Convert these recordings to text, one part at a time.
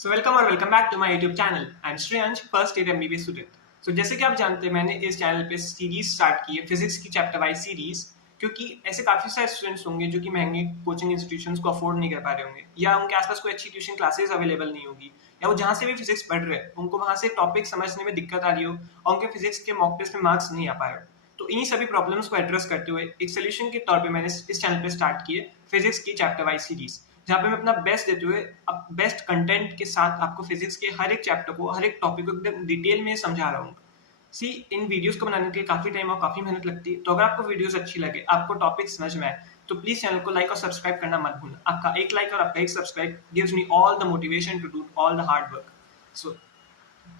सो welcome और welcome back to my YouTube channel. I am Shreyansh, first year MBBS student. So जैसे कि आप जानते हैं, मैंने इस चैनल पे सीरीज स्टार्ट की है, फिजिक्स की चैप्टर वाइज सीरीज, क्योंकि ऐसे काफी सारे स्टूडेंट्स होंगे जो कि महंगे कोचिंग इंस्टीट्यूशंस को अफोर्ड नहीं कर पा रहे होंगे, या उनके आसपास कोई अच्छी ट्यूशन क्लासेस अवेलेबल नहीं होगी, या वो जहाँ से भी फिजिक्स पढ़ रहे हैं उनको वहां से टॉपिक समझने में दिक्कत आ रही हो और उनके फिजिक्स के मॉक टेस्ट में मार्क्स नहीं आ पा रहे हो। तो इन्हीं सभी प्रॉब्लम्स को एड्रेस करते हुए एक सोल्यूशन के तौर पे मैंने इस चैनल पे स्टार्ट की है फिजिक्स की चैप्टर वाइज सीरीज, जहाँ पे मैं अपना बेस्ट देते हुए बेस्ट कंटेंट के साथ आपको फिजिक्स के हर एक चैप्टर को, हर एक टॉपिक को एकदम डिटेल में समझा रहा हूँ। सी इन वीडियोस को बनाने के लिए काफी टाइम और काफी मेहनत लगती है, तो अगर आपको वीडियोस अच्छी लगे, आपको टॉपिक समझ में आए, तो प्लीज चैनल को लाइक और सब्सक्राइब करना मत भूलना। आपका एक लाइक और आपका एक subscribe gives me all the motivation to do all the hard work. So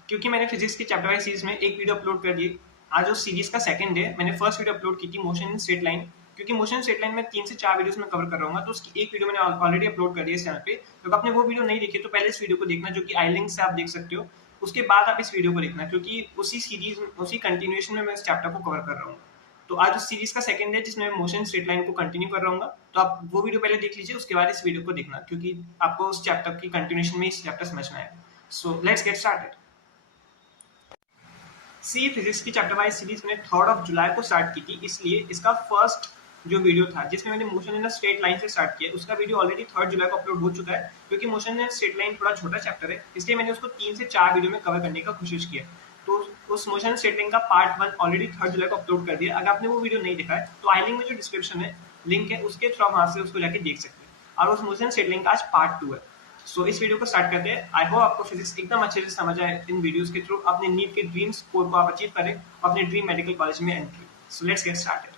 क्योंकि मैंने फिजिक्स की चैप्टर वाइज सीरीज में एक वीडियो अपलोड कर दी, आज उस सीरीज का सेकंड डे। मैंने फर्स्ट वीडियो अपलोड की थी मोशन इन स्ट्रेट लाइन, क्योंकि मोशन स्ट्रेट लाइन में 3 से 4 वीडियोस में कवर कर रहा हूँ, तो उसकी एक वीडियो मैंने ऑलरेडी अपलोड कर दी है इस चैनल पे। तो आपने वो वीडियो नहीं देखी तो पहले इस वीडियो को देखना, जो कि आई लिंक से आप देख सकते हो। उसके बाद आप इस वीडियो को देखना, क्योंकि उसी सीरीज उसी कंटिन्यूएशन में मैं इस चैप्टर को कवर कर रहा हूँ। तो आज उस सीरीज का सेकंड है जिसमें मैं मोशन स्ट्रेट लाइन को कंटिन्यू कर रहा हूँ। तो आप वो वीडियो पहले देख लीजिए, उसके बाद इस वीडियो को देखना, क्योंकि आपको उस चैप्टर की कंटिन्यूएशन में इस चैप्टर समझ में आएगा। So let's get started. See physics की चैप्टर वाइज सीरीज मैंने 3 जुलाई को स्टार्ट की थी, इसलिए इसका फर्स्ट जो वीडियो था जिसमें मैंने मोशन इन स्ट्रेट लाइन से स्टार्ट किया, उसका वीडियो ऑलरेडी 3 जुलाई को अपलोड हो चुका है। क्योंकि मोशन इन स्ट्रेट लाइन थोड़ा छोटा चैप्टर है, इसलिए मैंने उसको 3 से 4 वीडियो में कवर करने का कोशिश किया। तो उस मोशन स्ट्रेट लाइन का पार्ट 1 ऑलरेडी 3 जुलाई को अपलोड कर दिया। अगर आपने वो वीडियो नहीं देखा है तो आई लिंक में जो डिस्क्रिप्शन है लिंक है, उसके थ्रू वहां से उसको जाके देख सकते हैं। और उस मोशन स्ट्रेट लाइन का आज पार्ट 2 है। सो इस वीडियो को स्टार्ट करते हैं। आई होप आपको फिजिक्स एकदम अच्छे से समझ आए इन वीडियोस के थ्रू। अपने नीट के ड्रीम स्कोर को आप अचीव करें, अपने ड्रीम मेडिकल कॉलेज में entry. So let's get started.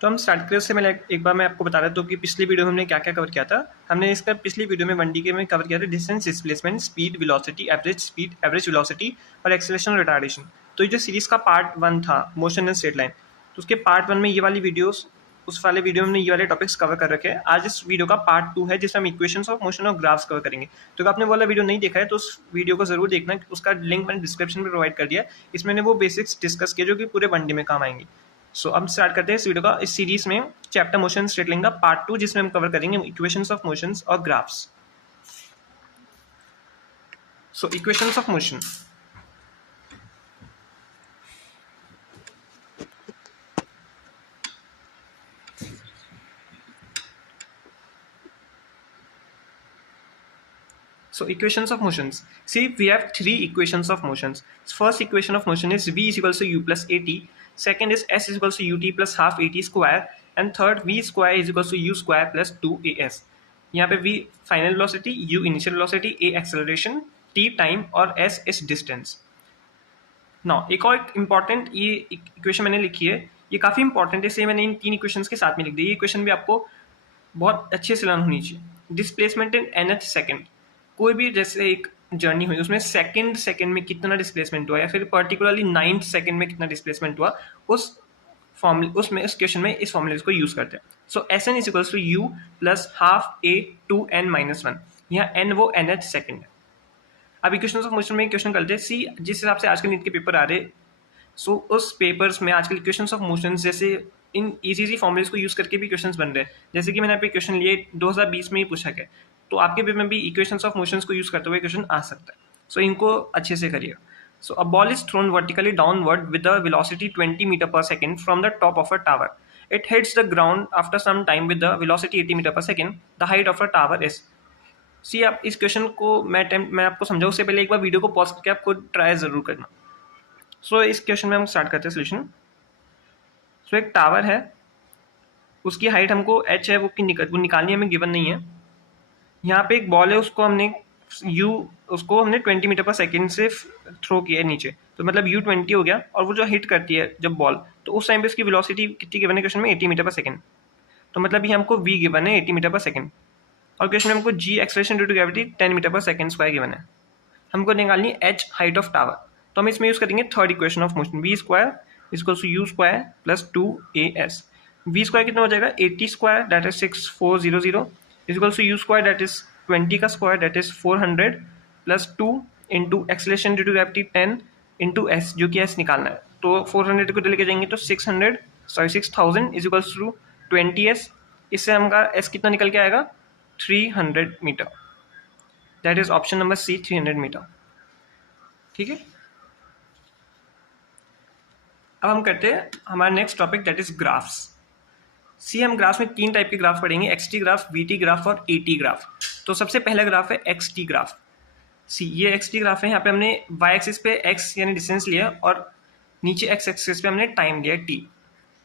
तो हम स्टार्ट करें उससे पहले एक बार मैं आपको बता देता हूँ कि पिछली वीडियो में हमने क्या क्या कवर किया था। हमने इसका पिछली वीडियो में 1D के में कवर किया था distance, displacement, speed, velocity, average speed, average velocity और एक्सेलरेशन, रिटार्डेशन। तो ये जो सीरीज का पार्ट 1 था मोशन इन स्ट्रेट लाइन, तो उसके पार्ट 1 में ये वाली वीडियोस, उस वाले वीडियो में हमने ये वाले टॉपिक्स कवर कर रखे हैं। आज इस वीडियो का पार्ट 2 है जिसमें हम इक्वेशंस ऑफ मोशन और ग्राफ्स कवर करेंगे। तो अगर आपने वो वाला वीडियो नहीं देखा है तो उस वीडियो को जरूर देखना, उसका लिंक मैंने डिस्क्रिप्शन में प्रोवाइड कर दिया है। इसमें मैंने वो बेसिक्स डिस्कस किए जो कि पूरे 1D में काम आएंगे। सो अब स्टार्ट करते हैं इस वीडियो का, इस सीरीज में चैप्टर मोशन स्ट्रेट लाइन का पार्ट 2, जिसमें हम कवर करेंगे इक्वेशंस ऑफ मोशंस और graphs. So equations of motion. So equations of motions. See, we have 3 equations of motions. First equation of motion is v is equals to u plus at. Second is s is equals to ut plus half at square. And third, v square is equals to u square plus 2as. यहाँ पे v final velocity, u initial velocity, a acceleration, t time और s is distance. Now एक और important ये equation मैंने लिखी है, ये काफ़ी इंपॉर्टेंट है, इसलिए मैंने इन 3 इक्वेशंस के साथ में लिख दी। ये इक्वेशन भी आपको बहुत अच्छे से लर्न होनी चाहिए। डिस्प्लेसमेंट इन nth सेकेंड, कोई भी जैसे एक जर्नी हुई उसमें सेकंड में कितना डिस्प्लेसमेंट हुआ, या फिर पर्टिकुलरली 9th सेकंड में कितना डिस्प्लेसमेंट हुआ, उस फॉर्मूले उसमें इस क्वेश्चन में इस फॉर्मूले को यूज करते हैं। So S N is equals to U plus half A two N minus one. यहाँ एन वो nth सेकंड है। अब इक्वेशंस ऑफ मोशन में क्वेश्चन करते हैं। सी जिस हिसाब से आजकल नीट के पेपर आ रहे, सो उस पेपर्स में आजकल इक्वेशंस ऑफ मोशन जैसे इन इजी फॉर्मुलेस को यूज करके भी क्वेश्चंस बन रहे हैं। जैसे कि मैंने आपके क्वेश्चन लिए 2020 में ही पूछा गया, तो आपके पेपर में भी इक्वेशंस ऑफ मोशंस को यूज करते हुए क्वेश्चन आ सकता है। सो इनको अच्छे से करिएगा। So a ball is thrown vertically downward with a velocity 20 metre per second from the top of a tower. It hits the ground after some time with the velocity 80 metre per second. The height of a tower is. सी आप इस question को मैं आपको समझाऊं उससे पहले एक बार video को पॉज करके आपको ट्राई जरूर करना। सो इस क्वेश्चन में हम स्टार्ट करते हैं सोल्यूशन। सो एक टावर है, उसकी हाइट हमको h है, वो निकालनी हमें गिवन नहीं है। यहाँ पे एक बॉल है, उसको हमने 20 मीटर पर सेकेंड से थ्रो किया है नीचे, तो मतलब u20 हो गया। और वो जो हिट करती है जब बॉल, तो उस टाइम पे उसकी वेलोसिटी कितनी गिवन है क्वेश्चन में, 80 मीटर पर सेकेंड। तो मतलब ये हमको v गिवन है 80 मीटर पर सेकेंड, और क्वेश्चन में हमको g acceleration due to gravity 10 meter per second square given है। हमको निकालनी h हाइट ऑफ टावर, तो हम इसमें यूज करेंगे third equation of motion, v square equals to u square plus 2as। v square कितना हो जाएगा, 80 square that is 6400 equals to u square that is 20 का square that is 400 plus 2 into acceleration due to gravity 10 into s, जो कि s निकालना है। तो 400 को लेके जाएंगे तो 6000 इज इक्वल्स टू 20s। इससे हमारा s कितना निकल के आएगा, 300 metre. That is option number C 300 metre. ठीक है, अब हम करते हैं हमारा next topic that is graphs. See हम ग्राफ्स में 3 टाइप के ग्राफ पढ़ेंगे, X T graph, V T graph और ए टी ग्राफ। तो सबसे पहला ग्राफ है एक्स टी ग्राफ। सी ये एक्स टी ग्राफ है, यहाँ पे हमने वाई एक्सिस पे एक्स यानी डिस्टेंस लिया और नीचे एक्स एक्सिस पे हमने टाइम लिया टी।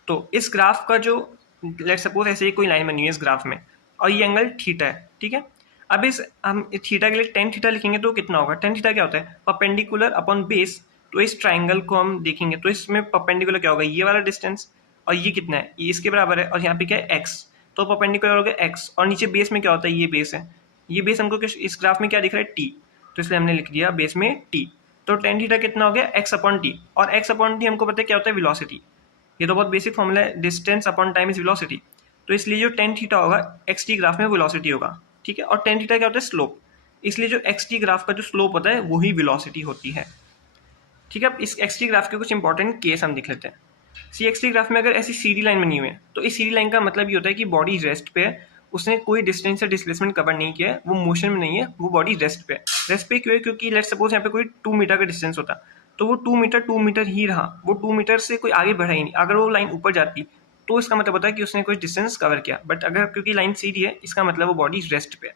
तो इस ग्राफ का जो लेट सपोज ऐसे ही कोई लाइन बनी है इस ग्राफ में और ये एंगल थीटा है। ठीक है, अब इस हम थीटा के लिए टेन थीटा लिखेंगे तो कितना होगा? टेन थीटा क्या होता है? Perpendicular upon base. तो इस ट्राइंगल को हम देखेंगे तो इसमें परपेंडिकुलर क्या होगा? ये वाला डिस्टेंस, और ये कितना है? ये इसके बराबर है, और यहाँ पे क्या है? एक्स। तो परपेंडिकुलर हो गया एक्स, और नीचे बेस में क्या होता है? ये बेस है। ये बेस हमको इस ग्राफ में क्या दिख रहा है? टी। तो इसलिए हमने लिख दिया बेस में टी। तो टेन थीटा कितना हो गया? एक्स अपॉन टी, और एक्स अपॉन टी हमको पता है क्या होता है? वेलोसिटी। ये तो बहुत बेसिक फॉर्मूला है, distance upon time is velocity. तो इसलिए जो टेन थीटा होगा एक्स टी ग्राफ में वेलोसिटी होगा। ठीक है, और टेन थीटा क्या होता है? स्लोप। इसलिए जो एक्स टी ग्राफ का जो स्लोप होता है वही वेलोसिटी होती है। ठीक है, अब इस एक्स टी ग्राफ के कुछ इंपॉर्टेंट केस हम देख लेते हैं। सी एक्स टी ग्राफ में अगर ऐसी सीधी लाइन बनी हुई है तो इस सीधी लाइन का मतलब ये होता है कि बॉडी रेस्ट पे है, उसने कोई डिस्टेंस या डिस्प्लेसमेंट कवर नहीं किया है, वो मोशन में नहीं है, वो बॉडी रेस्ट पे है। रेस्ट पे क्यों है? क्योंकि लेट्स सपोज यहाँ पे कोई 2 मीटर का डिस्टेंस होता तो वो 2 मीटर ही रहा, वो 2 मीटर से कोई आगे बढ़ा ही नहीं। अगर वो लाइन ऊपर जाती तो इसका मतलब होता है कि उसने कोई डिस्टेंस कवर किया, बट अगर क्योंकि लाइन सीधी है इसका मतलब वो बॉडी रेस्ट पे है।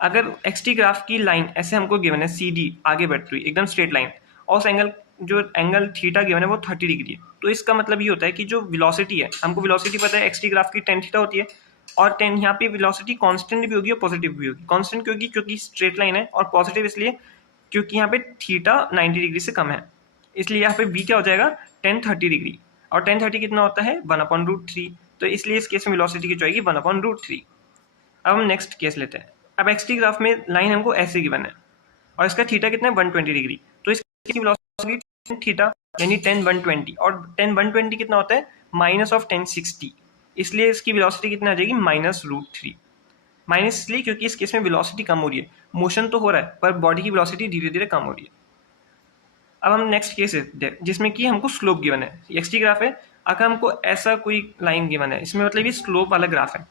अगर एक्स टी ग्राफ की लाइन ऐसे हमको गिवन है सीधी आगे बढ़ती हुई एकदम स्ट्रेट लाइन, और उस एंगल जो एंगल थीटा गिवन है वो 30 डिग्री है, तो इसका मतलब ये होता है कि जो वेलोसिटी है, हमको वेलोसिटी पता है एक्स टी ग्राफ की टेन थीटा होती है, और टेन यहाँ पे वेलोसिटी कांस्टेंट भी होगी और पॉजिटिव भी होगी। कांस्टेंट क्योंकि क्योंकि स्ट्रेट लाइन है, और पॉजिटिव इसलिए क्योंकि यहाँ पे थीटा 90 डिग्री से कम है, इसलिए यहाँ पे बी क्या हो जाएगा? 1030 डिग्री। और 1030 कितना होता है? 1/√3। तो इसलिए इस केस में वेलोसिटी की जाएगी 1/√3। अब हम नेक्स्ट केस लेते हैं। अब एक्स टी ग्राफ में लाइन हमको ऐसे गिवन है और इसका थीटा कितना है? 120 डिग्री। तो इसकी वेलोसिटी थीटा यानी 10/120, और 10/120 कितना होता है? Minus of 1060। इसलिए इसकी वेलोसिटी कितना आ जाएगी? -√3। माइनस इसलिए क्योंकि इस केस में वेलोसिटी कम हो रही है, मोशन तो हो रहा है पर बॉडी की वेलोसिटी धीरे धीरे कम हो रही है। अब हम नेक्स्ट केस है जिसमें कि हमको स्लोप गिवन है, एक्स टी ग्राफ है। अगर हमको ऐसा कोई लाइन गिवन है, इसमें मतलब ये स्लोप वाला ग्राफ है,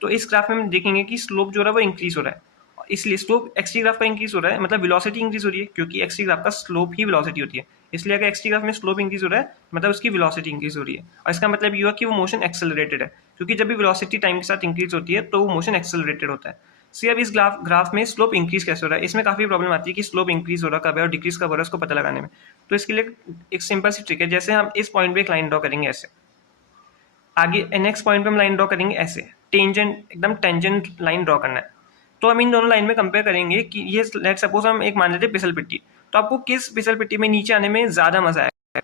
तो इस ग्राफ में हम देखेंगे कि स्लोप जो रहा है वो इंक्रीज हो रहा है। इसलिए स्लोप एक्स टी ग्राफ का इंक्रीज हो रहा है, मतलब वेलोसिटी इंक्रीज हो रही है, क्योंकि एक्स टी ग्राफ का स्लोप ही वेलोसिटी होती है। इसलिए अगर एक्स टी ग्राफ में स्लोप इंक्रीज हो रहा है मतलब उसकी वेलोसिटी इंक्रीज हो रही है, और इसका मतलब ये हुआ कि वो मोशन एक्सेलरेटेड है, क्योंकि जब भी वेलोसिटी टाइम के साथ इंक्रीज होती है तो वो मोशन एक्सेलरेटेड होता है। सी अब इस ग्राफ में स्लोप इंक्रीज कैसे हो रहा है? इसमें काफी प्रॉब्लम आती है कि स्लोप इंक्रीज हो रहा कब है और डिक्रीज कब हो रहा है, उसको पता लगाने में। तो इसके लिए एक सिंपल सी ट्रिक है, जैसे हम इस पॉइंट पे एक लाइन ड्रॉ करेंगे ऐसे, आगे नेक्स्ट पॉइंट पे हम लाइन ड्रॉ करेंगे ऐसे, टेंजेंट एकदम टेंजेंट लाइन ड्रॉ करना है। तो हम इन दोनों लाइन में कंपेयर करेंगे कि ये लेट सपोज हम एक मान लेते हैं फिसल पिट्टी, तो आपको किस फिसल पिट्टी में नीचे आने में ज्यादा मजा आएगा,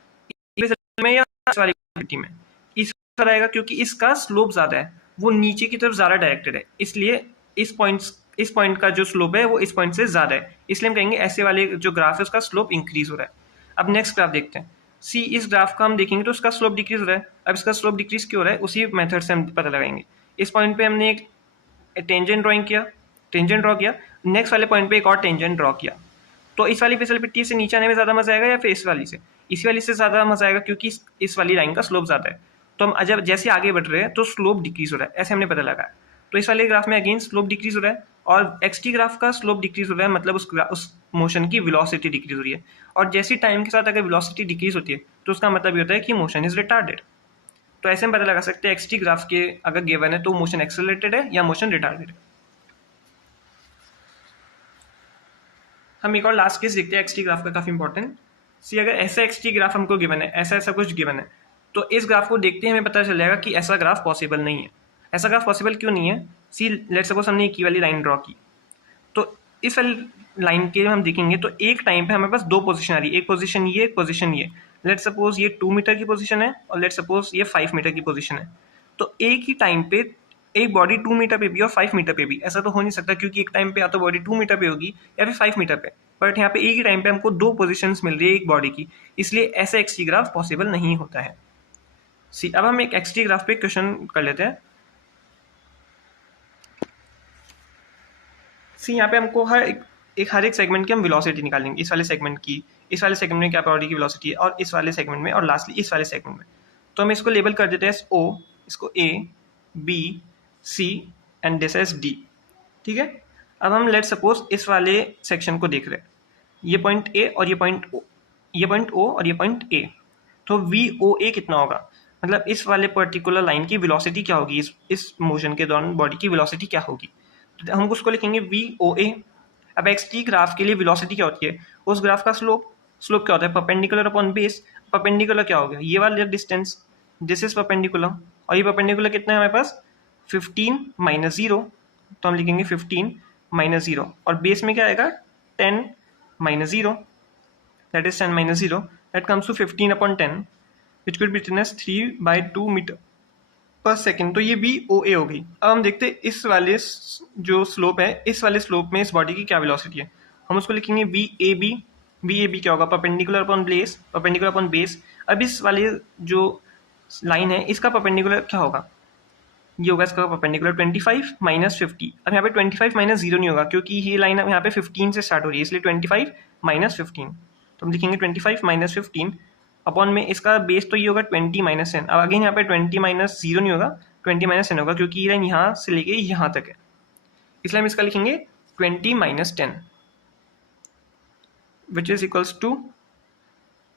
फिसल में या इस वाली पिट्टी में? इस तरह आएगा क्योंकि इसका स्लोप ज्यादा है, वो नीचे की तरफ ज्यादा डायरेक्टेड है, इसलिए इस पॉइंट का जो स्लोप है वो इस पॉइंट से ज्यादा है, इसलिए हम कहेंगे ऐसे वाले जो ग्राफ है उसका स्लोप इंक्रीज हो रहा है। अब नेक्स्ट ग्राफ देखते हैं। सी इस ग्राफ का हम देखेंगे तो उसका स्लोप डिक्रीज हो रहा है। अब इसका स्लोप डिक्रीज क्यों हो रहा है उसी मेथड से हम पता लगाएंगे। इस पॉइंट पे हमने एक टेंजेंट ड्रॉ किया, नेक्स्ट वाले पॉइंट पे एक और टेंजेंट ड्रॉ किया, तो इस वाली फिसल पिट्टी से नीचे आने में ज्यादा मजा आएगा या फिर इस वाली से? इसी वाली से ज्यादा मजा आएगा क्योंकि इस वाली लाइन का स्लोप ज्यादा है। तो हम जब जैसे आगे बढ़ रहे हैं तो स्लोप डिक्रीज हो रहा है, ऐसे हमने पता लगा। तो इस वाले ग्राफ में अगेन स्लोप डिक्रीज हो रहा है, और एक्स टी ग्राफ का स्लोप डिक्रीज हो रहा है, मतलब उस मोशन की वेलोसिटी डिक्रीज हो रही है। और जैसी टाइम के साथ अगर वेलोसिटी डिक्रीज होती है तो उसका मतलब ये होता है कि मोशन इज रिटार्डेड। तो ऐसे हम पता लगा सकते हैं एक्स टी ग्राफ के अगर गिवन है तो मोशन एक्सेलरेटेड है या मोशन रिटार्डेड है। हम एक और लास्ट केस देखते हैं एक्स टी ग्राफ का, काफी इंपॉर्टेंट। सी अगर ऐसा एक्स टी ग्राफ हमको गिवन है, ऐसा ऐसा कुछ गिवन है, तो इस ग्राफ को देखते ही हमें पता चल जाएगा कि ऐसा ग्राफ पॉसिबल नहीं है। ऐसा ग्राफ पॉसिबल क्यों नहीं है? सी लेट्स सपोज हमने एक वाली लाइन ड्रॉ की, तो इस वाली लाइन के हम देखेंगे तो एक टाइम पे हमारे पास दो पोजीशन आ रही है, एक पोजीशन ये, एक पोजीशन ये। लेट सपोज ये 2 मीटर की पोजीशन है और लेट सपोज ये 5 मीटर की पोजीशन है। तो एक ही टाइम पे एक बॉडी 2 मीटर पे भी और 5 मीटर पे भी, ऐसा तो हो नहीं सकता क्योंकि एक टाइम पे या तो बॉडी 2 मीटर पे होगी या फिर 5 मीटर पे, बट यहाँ पे एक ही टाइम पे हमको दो पोजीशंस मिल रही है एक बॉडी की, इसलिए ऐसा एक्स टी ग्राफ पॉसिबल नहीं होता है। सी अब हम एक एक्स टी ग्राफ पे क्वेश्चन कर लेते हैं। सी यहाँ पे हमको हर एक सेगमेंट की हम वेलोसिटी निकालेंगे, इस वाले सेगमेंट की, इस वाले सेगमेंट में क्या बॉडी की वेलोसिटी है, और इस वाले सेगमेंट में, और लास्टली इस वाले सेगमेंट में। तो हम इसको लेबल कर देते हैं एस ओ, इसको A, B, C and this is D. ठीक है, अब हम लेट सपोज इस वाले सेक्शन को देख रहे हैं, ये पॉइंट ए और ये पॉइंट ओ, ये पॉइंट ओ और ये पॉइंट ए। तो वी ओ ए कितना होगा, मतलब इस वाले पर्टिकुलर लाइन की वेलोसिटी क्या होगी, इस मोशन के दौरान बॉडी की वेलोसिटी क्या होगी, तो हम उसको लिखेंगे वी ओ ए। अब एक्स टी ग्राफ के लिए वेलोसिटी क्या होती है, उस ग्राफ का स्लोप, स्लोप क्या होता है परपेंडिकुलर अपॉन बेस, परपेंडिकुलर क्या हो गया ये वाला डिस्टेंस, दिस इज परपेंडिकुलर, और ये परपेंडिकुलर कितना है हमारे पास 15 माइनस जीरो, तो हम लिखेंगे 15 माइनस जीरो, और बेस में क्या आएगा 10 minus zero, that is 10 minus zero, that comes to 15 upon 10 which could be written as 3/2 meter per second. तो ये बी ओ ए हो गई। अब हम देखते हैं इस वाले जो स्लोप है, इस वाले स्लोप में इस बॉडी की क्या वेलोसिटी है, हम उसको लिखेंगे V A B. V A B क्या होगा perpendicular upon base, perpendicular upon base. अब इस वाले जो लाइन है इसका परपेंडिकुलर क्या होगा, ये होगा इसका परपेंडिकुलर 25 माइनस 50। अब यहाँ पे 25 माइनस जीरो नहीं होगा क्योंकि ये लाइन अब यहाँ पे 15 से स्टार्ट हो रही है, इसलिए 25 माइनस 15, तो हम लिखेंगे 25 माइनस 15 अपॉन में इसका बेस तो ये होगा 20 माइनस 10। अब अगेन यहाँ पे 20 माइनस जीरो नहीं होगा, 20 माइनस 10 होगा क्योंकि ये लाइन यहाँ से लेके यहाँ तक है, इसलिए हम इसका लिखेंगे 20 minus 10 which is equals to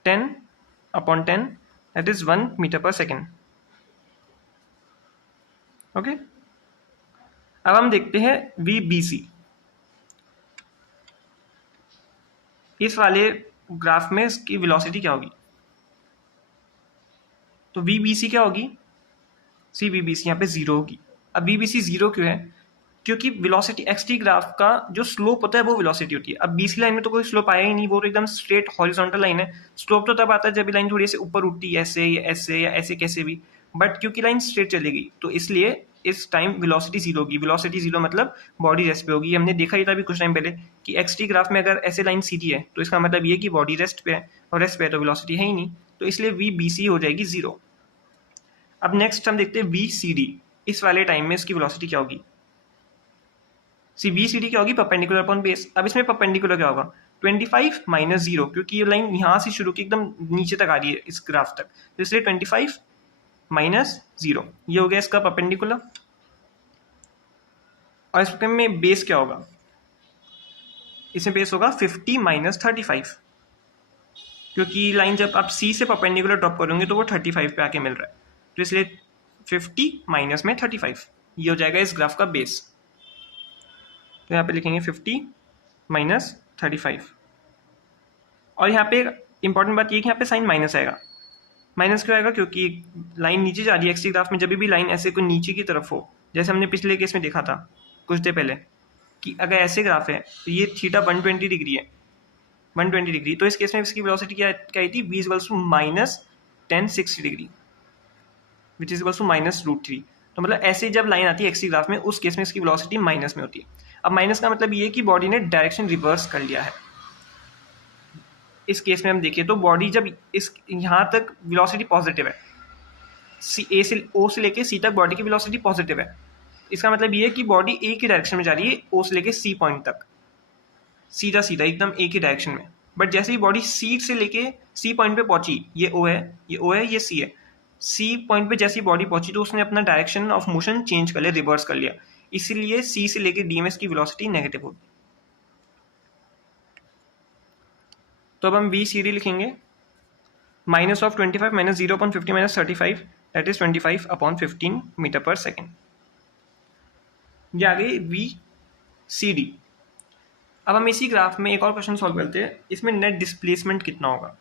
10 upon 10, that is 1 meter per second. Okay, अब हम देखते हैं वी बी सी। इस वाले ग्राफ में इसकी वेलोसिटी क्या होगी, तो वी बी सी क्या होगी, सी वी बी सी यहाँ पे जीरो होगी। अब वी बी सी जीरो क्यों है, क्योंकि वेलोसिटी एक्स टी ग्राफ का जो स्लोप होता है वो वेलोसिटी होती है। अब बीसी लाइन में तो कोई स्लोप आया ही नहीं, वो तो एकदम स्ट्रेट हॉरिजॉन्टल लाइन है। स्लोप तो तब आता है जब लाइन थोड़ी सी ऊपर उठती है, ऐसे या ऐसे या ऐसे कैसे भी, बट क्योंकि लाइन स्ट्रेट चलेगी तो इसलिए इस टाइम वेलोसिटी जीरो होगी। वेलोसिटी जीरो मतलब बॉडी रेस्ट पे होगी। हमने देखा ही था अभी कुछ टाइम पहले कि एक्स टी ग्राफ में अगर ऐसे लाइन सीधी है तो इसका मतलब ये कि बॉडी रेस्ट पे है, और रेस्ट पे है तो वेलोसिटी है ही नहीं, तो इसलिए वी बी सी हो जाएगी जीरो। अब नेक्स्ट हम देखते हैं वी सी डी। इस वाले टाइम में इसकी वेलोसिटी क्या होगी, सी बी सी डी क्या होगी परपेंडिकुलर अपॉन बेस। अब इसमें परपेंडिकुलर क्या होगा 25 माइनस जीरो, क्योंकि ये लाइन यहाँ से शुरू की एकदम नीचे तक आ रही है इस ग्राफ तक, तो इसलिए 25 माइनस जीरो, ये हो गया इसका परपेंडिकुलर। और इसमें बेस क्या होगा, इसमें बेस होगा 50 माइनस 35, क्योंकि लाइन जब आप सी से परपेंडिकुलर ड्रॉप करोगे तो वो 35 पे आके मिल रहा है, तो इसलिए 50 माइनस में 35, ये हो जाएगा इस ग्राफ का बेस। तो यहाँ पे लिखेंगे 50 माइनस 35, और यहाँ पे इंपॉर्टेंट बात ये कि यहाँ पे साइन माइनस आएगा। माइनस क्यों आएगा, क्योंकि लाइन नीचे जा रही है। एक्स ग्राफ में जब भी लाइन ऐसे कोई नीचे की तरफ हो, जैसे हमने पिछले केस में देखा था कुछ देर पहले कि अगर ऐसे ग्राफ है तो ये थीटा 120 डिग्री है, 120 डिग्री, तो इस केस में इसकी वेलोसिटी क्या आई थी, v equals to minus 1060 degree which is equals to minus √3। तो मतलब ऐसे जब लाइन आती है एक्स ग्राफ में उस केस में इसकी वेलोसिटी माइनस में होती है। अब माइनस का मतलब ये कि बॉडी ने डायरेक्शन रिवर्स कर लिया है। इस केस में हम देखें तो बॉडी जब इस यहाँ तक वेलोसिटी पॉजिटिव है, सी ए से ओ से लेके सी तक बॉडी की वेलोसिटी पॉजिटिव है, इसका मतलब ये है कि बॉडी ए की डायरेक्शन में जा रही है ओ से लेके सी पॉइंट तक, सीधा सीधा एकदम ए की डायरेक्शन में। बट जैसे ही बॉडी सी से लेके सी पॉइंट पे पहुंची, ये ओ है, ये ओ है, ये सी है, सी पॉइंट पे जैसी बॉडी पहुंची तो उसने अपना डायरेक्शन ऑफ मोशन चेंज कर लिया, रिवर्स कर लिया, इसीलिए सी से लेके डी में इसकी वेलोसिटी नेगेटिव होगी। तो अब हम वी सी डी लिखेंगे minus of 25 minus 0 upon 50 minus 35, that is 25 upon 15 meter per second. ये आ गई वी सी डी। अब हम इसी ग्राफ में एक और क्वेश्चन सॉल्व करते हैं, इसमें नेट डिस्प्लेसमेंट कितना होगा।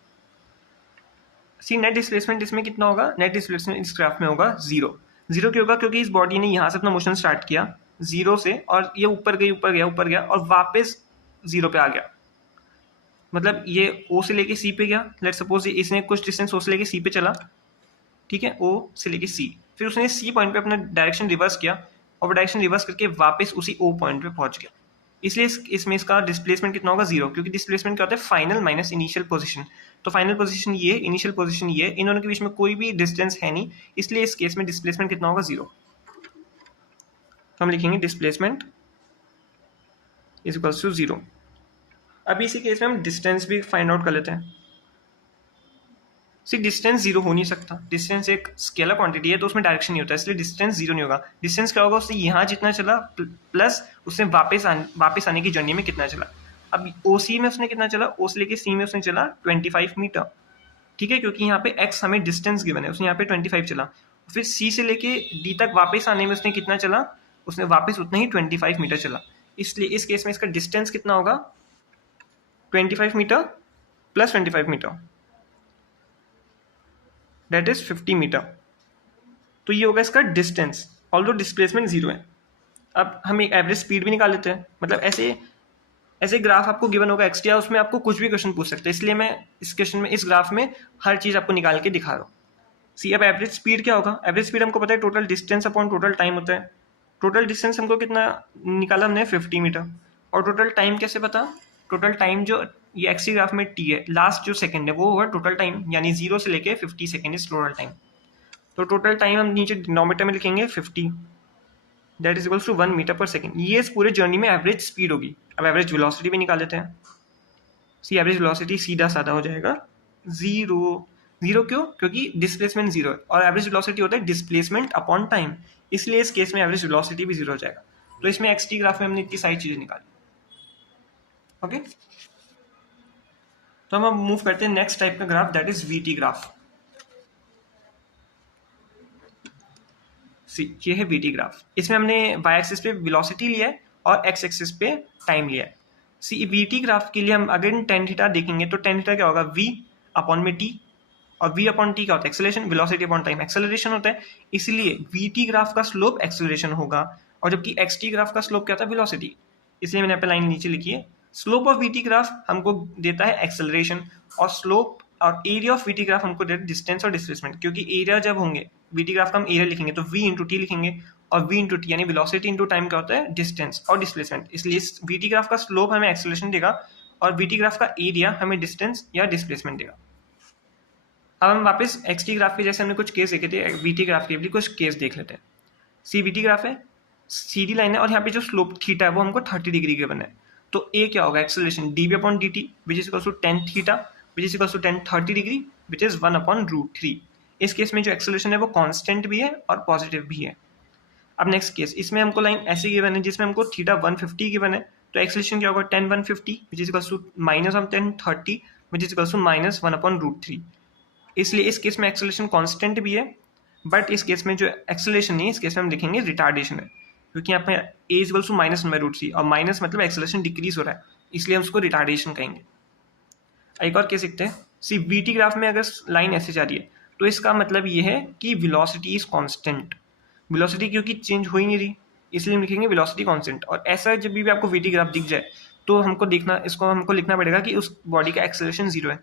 सी नेट डिस्प्लेसमेंट इसमें कितना होगा, नेट डिस्प्लेसमेंट इस ग्राफ में होगा जीरो। जीरो क्यों होगा, क्योंकि इस बॉडी ने यहाँ से अपना मोशन स्टार्ट किया जीरो से, और ये ऊपर गई, ऊपर गया, ऊपर गया, और वापस जीरो पे आ गया। मतलब ये ओ से लेके सी पे गया, लेट सपोज इसने कुछ डिस्टेंस ओ से लेके सी पे चला, ठीक है, ओ से लेके सी, फिर उसने सी पॉइंट पे अपना डायरेक्शन रिवर्स किया, और वो डायरेक्शन रिवर्स करके वापस उसी ओ पॉइंट पे पहुंच गया। इसलिए इसमें इसका डिस्प्लेसमेंट कितना होगा जीरो, क्योंकि डिस्प्लेसमेंट क्या होता है फाइनल माइनस इनिशियल पोजीशन। तो फाइनल पोजीशन ये, इनिशियल पोजीशन ये, इन दोनों के बीच में कोई भी डिस्टेंस है नहीं, इसलिए इस केस में डिस्प्लेसमेंट कितना होगा जीरो। तो हम लिखेंगे displacement is equals to zero. अब इसी केस में हम डिस्टेंस भी फाइंड आउट कर लेते हैं। सी डिस्टेंस जीरो हो नहीं सकता, डिस्टेंस एक स्केलर क्वांटिटी है तो उसमें डायरेक्शन नहीं होता, इसलिए डिस्टेंस जीरो नहीं होगा। डिस्टेंस क्या होगा, उससे यहाँ जितना चला प्लस उसने वापस आने की जर्नी में कितना चला। अब ओ सी में उसने कितना चला, ओ से लेके सी में उसने चला 25 मीटर, ठीक है, क्योंकि यहाँ पे एक्स हमें डिस्टेंस गिवन है, उसने यहाँ पे 25 चला। फिर सी से लेके डी तक वापस आने में उसने कितना चला, उसने वापस उतना ही 25 मीटर चला। इसलिए इस केस में इसका डिस्टेंस कितना होगा, 25 meter plus 25 meter, that is 50 meter. तो ये होगा इसका डिस्टेंस, ऑल्दो डिस्प्लेसमेंट जीरो है। अब हम एक एवरेज स्पीड भी निकाल लेते हैं, मतलब ऐसे ग्राफ आपको गिवन होगा एक्स टी, उसमें आपको कुछ भी क्वेश्चन पूछ सकते हैं, इसलिए मैं इस क्वेश्चन में, इस ग्राफ में हर चीज आपको निकाल के दिखा रहा हूँ। सी अब एवरेज स्पीड क्या होगा, एवरेज स्पीड हमको पता है total distance upon total time होता है। टोटल डिस्टेंस हमको कितना निकाला हमने, 50 मीटर। और टोटल टाइम कैसे पता, टोटल टाइम जो ये एक्स ग्राफ में टी है, लास्ट जो सेकंड है वो होगा टोटल टाइम, यानी 0 से लेके 50 सेकंड इज टोटल टाइम। तो टोटल टाइम हम नीचे डिनोमिनेटर में लिखेंगे 50, that is equals to 1 meter per second. ये इस पूरे जर्नी में एवरेज स्पीड होगी। अब एवरेज वेलोसिटी भी निकाल लेते हैं। सी एवरेज वेलोसिटी सीधा साधा हो जाएगा जीरो। जीरो क्यों, क्योंकि डिस्प्लेसमेंट जीरो है और एवरेज वेलोसिटी होता है डिस्प्लेसमेंट अपॉन टाइम, इसलिए इस केस में एवरेज वेलोसिटी भी जीरो हो जाएगा। तो इसमें एक्स टी ग्राफ में हमने इतनी सारी चीजें निकाली। ओके, तो हम अब मूव करते हैं नेक्स्ट टाइप का graph, that is we T graph. ये है वी टी ग्राफ। इसमें हमने वाई एक्सिस पे वेलोसिटी लिया है और एक्स एक्सिस पे टाइम लिया है। सी वी टी ग्राफ के लिए हम अगर टेन थीटा देखेंगे तो टेन थीटा क्या होगा, वी अपॉन में टी, और v अपॉन टी क्या होता है, acceleration, velocity upon time acceleration होता है, इसलिए v t ग्राफ का स्लोप एक्सेलरेशन होगा, और जबकि x t ग्राफ का स्लोप क्या था, वेलोसिटी। इसलिए मैंने यहाँ पे लाइन नीचे लिखी है, slope of v t graph हमको देता है एक्सेलरेशन, और स्लोप और area of v t graph हमको देता है डिस्टेंस और डिस्प्लेसमेंट। क्योंकि एरिया जब होंगे v t ग्राफ का हम एरिया लिखेंगे तो v इंटू टी लिखेंगे, और v इंटू टी यानी वेलोसिटी इंटू टाइम क्या होता है, डिस्टेंस और डिस्प्लेसमेंट। इसलिए v t ग्राफ का स्लोप हमें एक्सेलरेशन देगा और v t ग्राफ का एरिया हमें डिस्टेंस या डिस्प्लेसमेंट देगा। अब हम वापस एक्स टी ग्राफ के जैसे हमने कुछ केस देखे थे, वी टी ग्राफ के भी कुछ केस देख लेते हैं। सी वी टी ग्राफ है, सीधी लाइन है, और यहाँ पे जो स्लोप थीटा है वो हमको 30 डिग्री के बना है। तो ए क्या होगा, acceleration D V upon D T which is equal to tan theta which is equal to tan 30 degree which is 1 upon root 3। इस केस में जो एक्सेलरेशन है वो कॉन्स्टेंट भी है और पॉजिटिव भी है। अब नेक्स्ट केस, इसमें हमको लाइन ऐसे गिवन है जिसमें हमको थीटा 150 गिवन है, तो एक्सेलरेशन क्या होगा, 10 150 which is equal to minus of 10 30 which is equal to minus 1 upon root 3। इसलिए इस केस में एक्सेलरेशन कांस्टेंट भी है, बट इस केस में जो एक्सेलरेशन नहीं है, इस केस में हम लिखेंगे रिटार्डेशन है, क्योंकि यहाँ पे A is equals to minus one by root three, और माइनस मतलब एक्सेलरेशन डिक्रीज हो रहा है, इसलिए हम उसको रिटार्डेशन कहेंगे। एक और केस देखते हैं। सी वी टी ग्राफ में अगर लाइन ऐसे जा रही है तो इसका मतलब ये है कि वेलोसिटी इज कांस्टेंट। वेलोसिटी क्योंकि चेंज हो ही नहीं रही, इसलिए हम लिखेंगे वेलोसिटी कांस्टेंट। और ऐसा जब भी आपको वी टी ग्राफ दिख जाए तो हमको देखना, इसको हमको लिखना पड़ेगा कि उस बॉडी का एक्सेलरेशन जीरो है,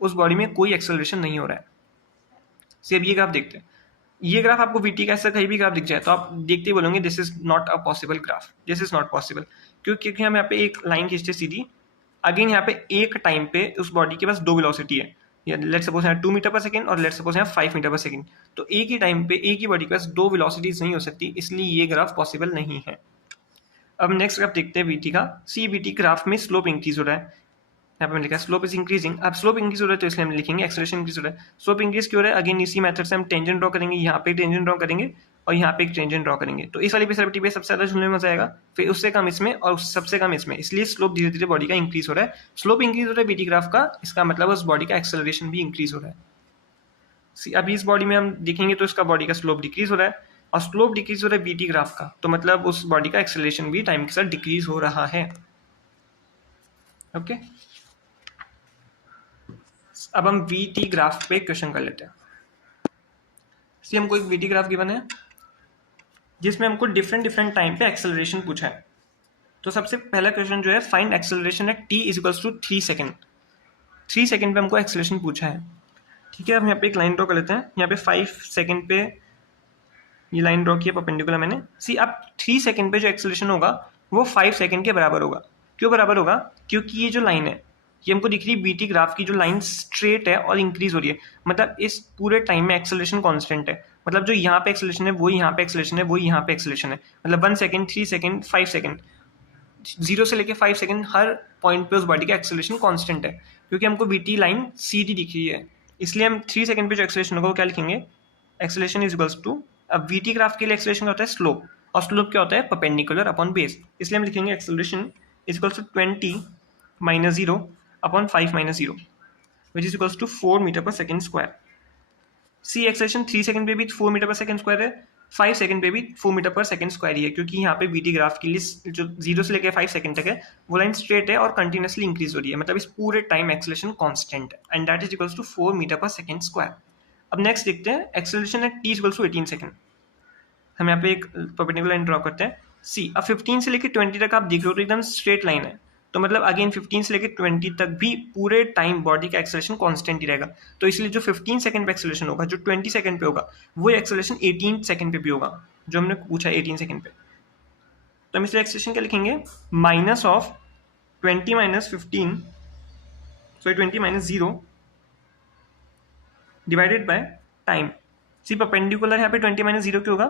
उस बॉडी में कोई एक्सेलरेशन नहीं हो रहा है। अब ये ग्राफ देखते हैं। ये ग्राफ आपको वीटी का ऐसा कहीं भी ग्राफ दिख जाए तो आप देखते ही बोलोगे this is not a possible graph, this is not possible. क्योंकि हम यहाँ पे एक लाइन खींचते सीधी, अगेन यहाँ पे एक टाइम पे उस बॉडी के पास दो वेलोसिटी है, लेट्स सपोज यहाँ 2 मीटर पर सेकंड और लेट्स सपोज यहाँ 5 मीटर पर सेकंड। तो एक ही टाइम पे एक ही बॉडी के पास दो वेलोसिटीज नहीं हो सकती, इसलिए ये ग्राफ पॉसिबल नहीं है। अब नेक्स्ट ग्राफ देखते हैं वीटी का। सी वीटी ग्राफ में स्लोप इंक्रीज हो रहा है, यहाँ पे मैंने लिखा स्लोप इज इंक्रीजिंग। अब स्लोप इंक्रीज हो रहा है तो इसलिए हम लिखेंगे एक्सेलरेशन इंक्रीज हो रहा है। स्लोप इंक्रीज क्यों हो रहा है, अगेन इसी मेथड से हम टेंजेंट ड्रॉ करेंगे, यहाँ पे टेंजेंट ड्रॉ करेंगे और यहाँ पे एक टेंजेंट ड्रॉ करेंगे, तो इस वाली पिसलिटी पे सबसे ज्यादा झूलने में मजा आएगा, फिर उससे कम इसमें और सबसे कम इसमें, इसलिए स्लोप धीरे धीरे बॉडी का इंक्रीज हो रहा है। स्लोप इंक्रीज हो रहा है बीटी ग्राफ का, इसका मतलब उस बॉडी का एक्सेलरेशन भी इंक्रीज हो रहा है। अभी इस बॉडी में हम देखेंगे तो इसका बॉडी का स्लोप डिक्रीज हो रहा है, और स्लोप डिक्रीज हो रहा है बीटी ग्राफ का, तो मतलब उस बॉडी का एक्सेलरेशन भी टाइम के साथ डिक्रीज हो रहा है। ओके, अब हम वी टी ग्राफ पे क्वेश्चन कर लेते हैं। हमको एक वी टी ग्राफ गिवन है जिसमें हमको डिफरेंट टाइम पे एक्सेलरेशन पूछा है। तो सबसे पहला क्वेश्चन जो है, find acceleration at T is equals to 3 second. 3 second पे हमको एक्सेलरेशन पूछा है, ठीक है। अब यहाँ पे एक लाइन ड्रॉ कर लेते हैं, यहाँ पे 5 सेकंड पे ये लाइन ड्रॉ किया परपेंडिकुलर मैंने। अब 3 सेकंड पे जो एक्सेलरेशन होगा वो 5 सेकंड के बराबर होगा। क्यों बराबर होगा, क्योंकि ये जो लाइन है ये हमको दिख रही है बीटी ग्राफ की, जो लाइन स्ट्रेट है और इंक्रीज हो रही है, मतलब इस पूरे टाइम में एक्सेलरेशन कांस्टेंट है। मतलब जो यहाँ पे एक्सेलरेशन है वो यहाँ पे एक्सेलरेशन है, वो यहाँ पे एक्सेलरेशन है, मतलब 1 सेकंड 3 सेकंड 5 सेकंड, 0 से लेके 5 सेकंड हर पॉइंट पे उस बॉडी का एक्सेलरेशन कांस्टेंट है, क्योंकि हमको बीटी लाइन सीधी दिख रही है इसलिए हम 3 सेकंड पे जो एक्सेलरेशन होगा वो क्या लिखेंगे, एक्सेलरेशन इज इक्वल्स टू, अब वीटी ग्राफ के लिए एक्सेलरेशन क्या होता है, स्लोप, और स्लोप क्या होता है, परपेंडिकुलर अपॉन बेस, इसलिए हम लिखेंगे acceleration is equals to 20 minus 0 upon 5 minus 0 which is equals to 4 meter per second square. See acceleration 3 second पे भी 4 मीटर पर सेकंड स्क्वायर है, 5 सेकंड पे भी 4 मीटर पर सेकंड स्क्वायर ही है, क्योंकि यहाँ पे वीटी ग्राफ की लिस्ट जो 0 से लेकर 5 सेकंड तक है वो लाइन स्ट्रेट है और कंटिन्यूसली इंक्रीज हो रही है, मतलब इस पूरे टाइम एक्सेलरेशन कांस्टेंट है, and that is equals to 4 meter per second square. अब नेक्स्ट देखते हैं acceleration at T equals to 18 second. हम यहाँ पे एक परपेंडिकुलर लाइन ड्रॉ करते हैं सी। अब 15 से लेकर 20 तक आप देख रहे हो तो एकदम स्ट्रेट लाइन है, तो मतलब अगेन 15 से लेकर 20 तक भी पूरे टाइम बॉडी का एक्सेलरेशन कांस्टेंट ही रहेगा, तो इसलिए जो 15 सेकंड पे एक्सेलरेशन होगा, जो 20 सेकंड पे होगा, वो एक्सेलरेशन 18 सेकंड पे भी होगा, जो हमने पूछा 18 सेकंड पे। तो हम इसलिए एक्सेलरेशन क्या लिखेंगे, minus of 20 minus 15, sorry 20 minus 0 divided by time. See perpendicular यहाँ पे 20 माइनस 0 क्यों होगा,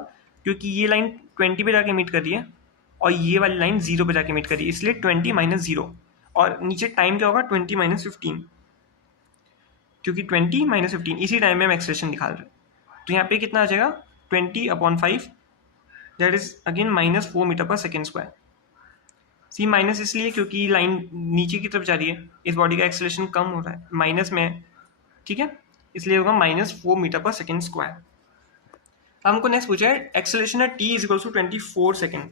क्योंकि ये लाइन 20 पे जाके मीट कर रही है और ये वाली लाइन 0 पे जाके मीट कर रही है, इसलिए 20 माइनस 0, और नीचे टाइम क्या होगा 20 माइनस 15, क्योंकि 20 माइनस 15 इसी टाइम में हम एक्सप्रेशन निकाल रहे हैं। तो यहाँ पे कितना आ जाएगा 20 upon 5, that is again minus 4 meter per second square. See minus इसलिए क्योंकि लाइन नीचे की तरफ जा रही है, इस बॉडी का एक्सेलरेशन कम हो रहा है, माइनस में है, ठीक है, इसलिए होगा minus 4 meter per second square. हमको नेक्स्ट पूछा है acceleration at T is equal to 24 second.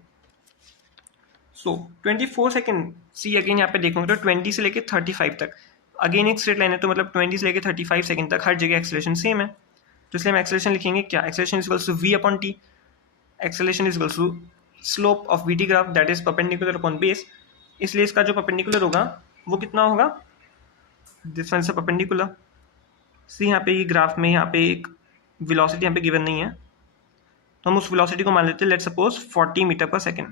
So 24 second, see again यहाँ पे देखोगे तो 20 से लेके 35 तक, अगेन एक स्ट्रेट लाइन है, तो मतलब 20 से लेके 35 सेकेंड तक हर जगह एक्सेलरेशन सेम है, तो इसलिए हम एक्सेलरेशन लिखेंगे क्या, acceleration is equals to V upon T, acceleration is equals to slope of VT graph that is perpendicular upon base, इसलिए इसका जो परपेंडिकुलर होगा वो कितना होगा, दिस वन से परपेंडिकुलर। सी यहाँ पे ये ग्राफ में यहाँ पे एक वेलोसिटी यहाँ पे गिवन नहीं है, तो हम उस वेलोसिटी को मान लेते हैं, let suppose 40 metre per second.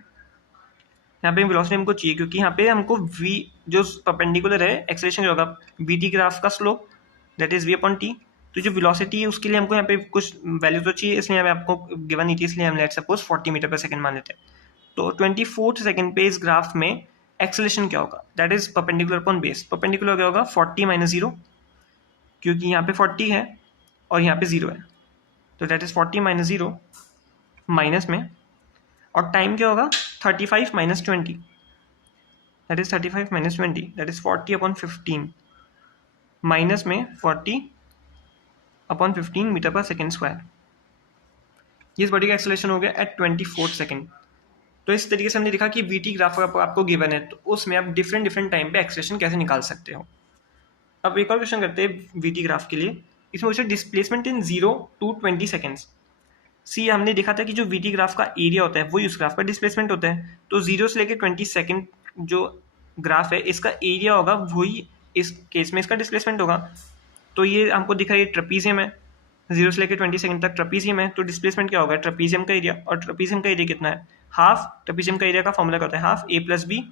यहाँ पे वेलोसिटी हमको चाहिए क्योंकि यहाँ पे हमको v जो परपेंडिकुलर है एक्सेलरेशन जो होगा वीटी ग्राफ का slope that is v upon T, तो जो वेलोसिटी है उसके लिए हमको यहाँ पे कुछ वैल्यू तो चाहिए, इसलिए हमें आपको गिवन नहीं थी, इसलिए हम let suppose 40 metre per second मान लेते हैं। तो 24 सेकंड पे इस ग्राफ में एक्सेलरेशन क्या होगा, that is perpendicular upon base, perpendicular क्या होगा 40 माइनस 0, क्योंकि यहाँ पे 40 है और यहाँ पे 0 है, तो दैट इज 40 माइनस 0 माइनस में, और टाइम क्या होगा 35 minus 20, that is 35 minus 20, that is 40 upon 15, minus में 40 upon 15 meter per second square. ये इस बॉडी का एक्सेलरेशन हो गया एट 24 सेकेंड। तो इस तरीके से हमने देखा कि वीटी ग्राफ आपको गिवन है, तो उसमें आप डिफरेंट डिफरेंट टाइम पे एक्सेलरेशन कैसे निकाल सकते हो। अब एक और क्वेश्चन करते हैं वीटी ग्राफ के लिए, इसमें पूछा डिस्प्लेसमेंट इन 0 to 20 सेकेंड्स। सी हमने देखा था कि जो वीटी ग्राफ का एरिया होता है वही उस ग्राफ का डिस्प्लेसमेंट होता है, तो 0 से लेकर 20 सेकेंड जो ग्राफ है इसका एरिया होगा वही इस केस में इसका डिस्प्लेसमेंट होगा। तो ये हमको दिखा ये ट्रपीजियम है, 0 से लेकर 20 सेकंड तक ट्रपीजियम है, तो डिस्प्लेसमेंट क्या होगा ट्रपीजियम का एरिया, और ट्रपीजियम का एरिया कितना है हाफ, ट्रपीजियम का एरिया का फॉर्मूला क्या होता है हाफ ए प्लस बी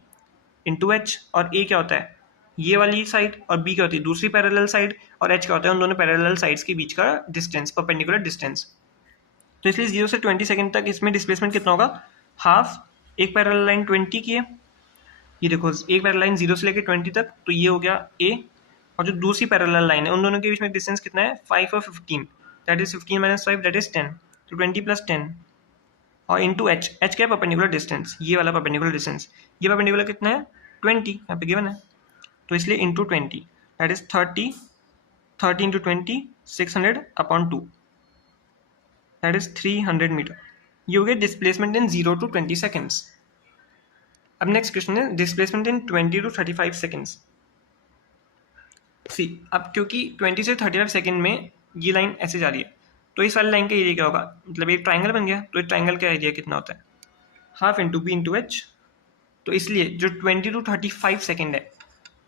इंटू एच, और ए क्या होता है ये वाली साइड और बी क्या होती है दूसरी पैरेलल साइड, और एच क्या होता है उन दोनों पैरेलल साइड्स के बीच का डिस्टेंस, परपेंडिकुलर डिस्टेंस। तो इसलिए 0 से 20 सेकंड तक इसमें डिस्प्लेसमेंट कितना होगा हाफ, एक पैरेलल लाइन 20 की है, ये देखो एक पैरेलल लाइन 0 से लेकर 20 तक, तो ये हो गया ए, और जो दूसरी पैरेलल लाइन है उन दोनों के बीच में डिस्टेंस कितना है 5 और 15, that is 15 minus 5 that is 10, तो 20 प्लस 10, और इंटू एच, एच क्या है परपेंडिकुलर डिस्टेंस, ये वाला परपेंडिकुलर डिस्टेंस, ये परपेंडिकुलर कितना है 20 यहाँ पे गिवन है, तो इसलिए into 20 that is 30 into 20 600 upon 2 that is 300 meter. ये हो गया डिस्प्लेसमेंट इन 0 to 20 सेकेंड्स। अब नेक्स्ट क्वेश्चन है displacement in 20 to 35 seconds. See अब क्योंकि 20 से 35 सेकेंड में ये लाइन ऐसे जा रही है, तो इस वाली लाइन का एरिया क्या होगा, मतलब एक ट्राइंगल बन गया, तो एक ट्राइंगल का एरिया कितना होता है half into B into H, तो इसलिए जो 20 to 35 सेकेंड है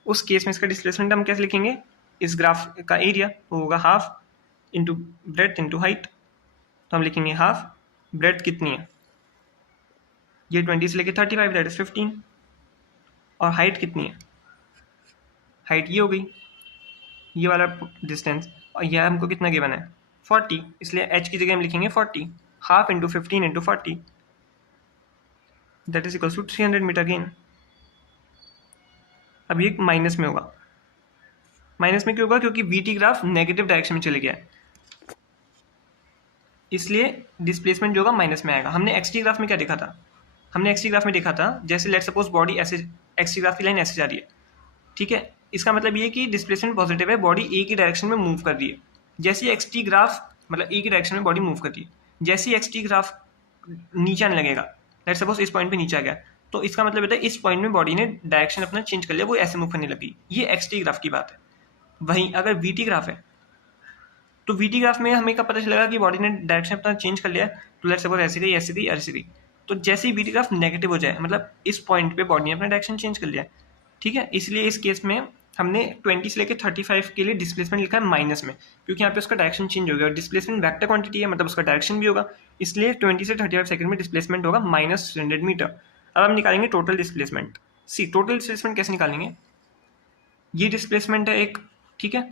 उस केस में इसका डिस्प्लेसमेंट हम कैसे लिखेंगे, इस ग्राफ का एरिया वो होगा half into breadth into height, तो हम लिखेंगे हाफ, ब्रेड्थ कितनी है ये 20 से लेके 35 दैट इज 15, और हाइट कितनी है हाइट ये हो गई ये वाला डिस्टेंस, और यह हमको कितना गिवन है 40, इसलिए h की जगह हम लिखेंगे 40, half into 15 into 40 that is equals to 300 meter again. अब ये माइनस में होगा, माइनस में क्यों होगा? क्योंकि we T graph negative direction में चले गया है, इसलिए डिस्प्लेसमेंट जो होगा माइनस में आएगा। हमने एक्स टी ग्राफ में क्या देखा था? हमने एक्स टी ग्राफ में देखा था जैसे लेट सपोज बॉडी ऐसे, एक्स टी ग्राफ की लाइन ऐसे जा रही है, ठीक है, इसका मतलब ये कि डिस्प्लेसमेंट पॉजिटिव है, बॉडी ए की डायरेक्शन में मूव कर रही है। जैसे एक्स टी ग्राफ मतलब ए की डायरेक्शन में बॉडी मूव कर रही है, जैसे ही एक्स टी ग्राफ नीचे आने लगेगा, लेट सपोज इस पॉइंट पे नीचे आ गया, तो इसका मतलब होता है इस पॉइंट में बॉडी ने डायरेक्शन अपना चेंज कर लिया, वो ऐसे मूव करने लगी। ये एक्स टी ग्राफ की बात है। वहीं अगर वी टी ग्राफ है तो वी टी ग्राफ में हमें कब पता चलेगा कि बॉडी ने डायरेक्शन अपना चेंज कर लिया? तो लेट सपोज ऐसे गई, ऐसे गई, ऐसे गई, तो जैसे ही वी टी ग्राफ नेगेटिव हो जाए, मतलब इस पॉइंट पे बॉडी ने अपना डायरेक्शन चेंज कर लिया, ठीक है, इसलिए इस केस में हमने 20 से लेकर 35 के लिए डिस्प्लेसमेंट लिखा है माइनस में, क्योंकि यहाँ पे उसका डायरेक्शन चेंज हो गया। और डिस्प्लेसमेंट वेक्टर क्वांटिटी है, मतलब उसका डायरेक्शन भी होगा, इसलिए 20 से 35 सेकंड में डिस्प्लेसमेंट होगा माइनस 300 मीटर। अब हम निकालेंगे टोटल डिस्प्लेसमेंट। सी टोटल डिस्प्लेसमेंट कैसे निकालेंगे? ये डिस्प्लेसमेंट है एक, ठीक है,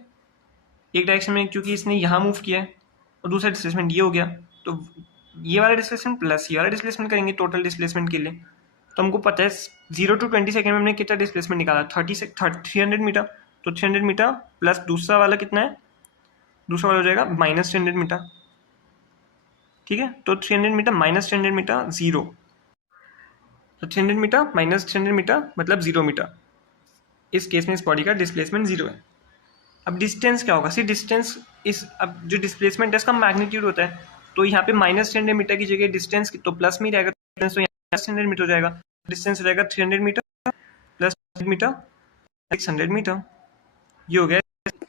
एक डायरेक्शन में क्योंकि इसने यहाँ मूव किया है, और दूसरा डिस्प्लेसमेंट ये हो गया, तो ये वाला डिस्प्लेसमेंट प्लस ये वाला डिस्प्लेसमेंट करेंगे टोटल डिस्प्लेसमेंट के लिए। तो हमको पता है 0 to 20 सेकंड में हमने कितना डिस्प्लेसमेंट निकाला? 300 मीटर। तो 300 मीटर प्लस दूसरा वाला कितना है? दूसरा वाला हो जाएगा माइनस 300 मीटर, ठीक है। तो 300 मीटर माइनस 300 मीटर 0, तो 300 मीटर माइनस 300 मीटर मतलब 0 मीटर। इस केस में इस बॉडी का डिस्प्लेसमेंट 0 है। अब डिस्टेंस क्या होगा? सी डिस्टेंस इस, अब जो डिस्प्लेसमेंट है इसका मैग्नीट्यूड होता है, तो यहाँ पे माइनस 300 मीटर की जगह डिस्टेंस तो प्लस में ही रहेगा, तो यहाँ 300 मीटर हो जाएगा, डिस्टेंस हो जाएगा 300 मीटर प्लस मीटर 600 मीटर। ये हो गया।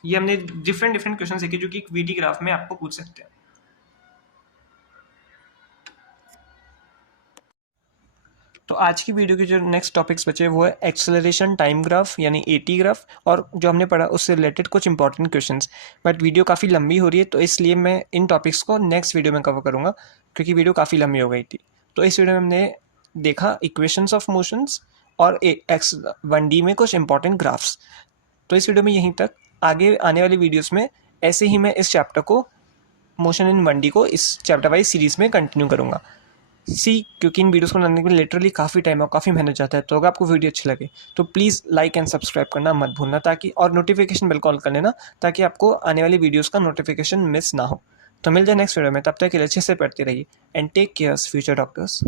ये हमने डिफरेंट क्वेश्चन सीखे जो कि वीटी ग्राफ में आपको पूछ सकते हैं। तो आज की वीडियो के जो नेक्स्ट टॉपिक्स बचे वो है एक्सेलरेशन टाइम ग्राफ यानी एटी ग्राफ, और जो हमने पढ़ा उससे रिलेटेड कुछ इंपॉर्टेंट क्वेश्चंस। बट वीडियो काफ़ी लंबी हो रही है, तो इसलिए मैं इन टॉपिक्स को नेक्स्ट वीडियो में कवर करूँगा, क्योंकि वीडियो काफ़ी लंबी हो गई थी। तो इस वीडियो में हमने देखा इक्वेशंस ऑफ मोशंस और एक्स 1D में कुछ इंपॉर्टेंट ग्राफ्स। तो इस वीडियो में यहीं तक। आगे आने वाली वीडियोस में ऐसे ही मैं इस चैप्टर को, मोशन इन 1D को, इस चैप्टर वाइज सीरीज़ में कंटिन्यू करूँगा। क्योंकि इन वीडियोस को बनाने के लिए लिटरली काफ़ी टाइम और काफ़ी मेहनत जाता है, तो अगर आपको वीडियो अच्छी लगे तो प्लीज़ लाइक एंड सब्सक्राइब करना मत भूलना, ताकि, और नोटिफिकेशन बेल कॉल कर लेना, ताकि आपको आने वाली वीडियोस का नोटिफिकेशन मिस ना हो। तो मिल जाए नेक्स्ट वीडियो में, तब तक के लिए अच्छे से पढ़ते रहिए and take care future doctors.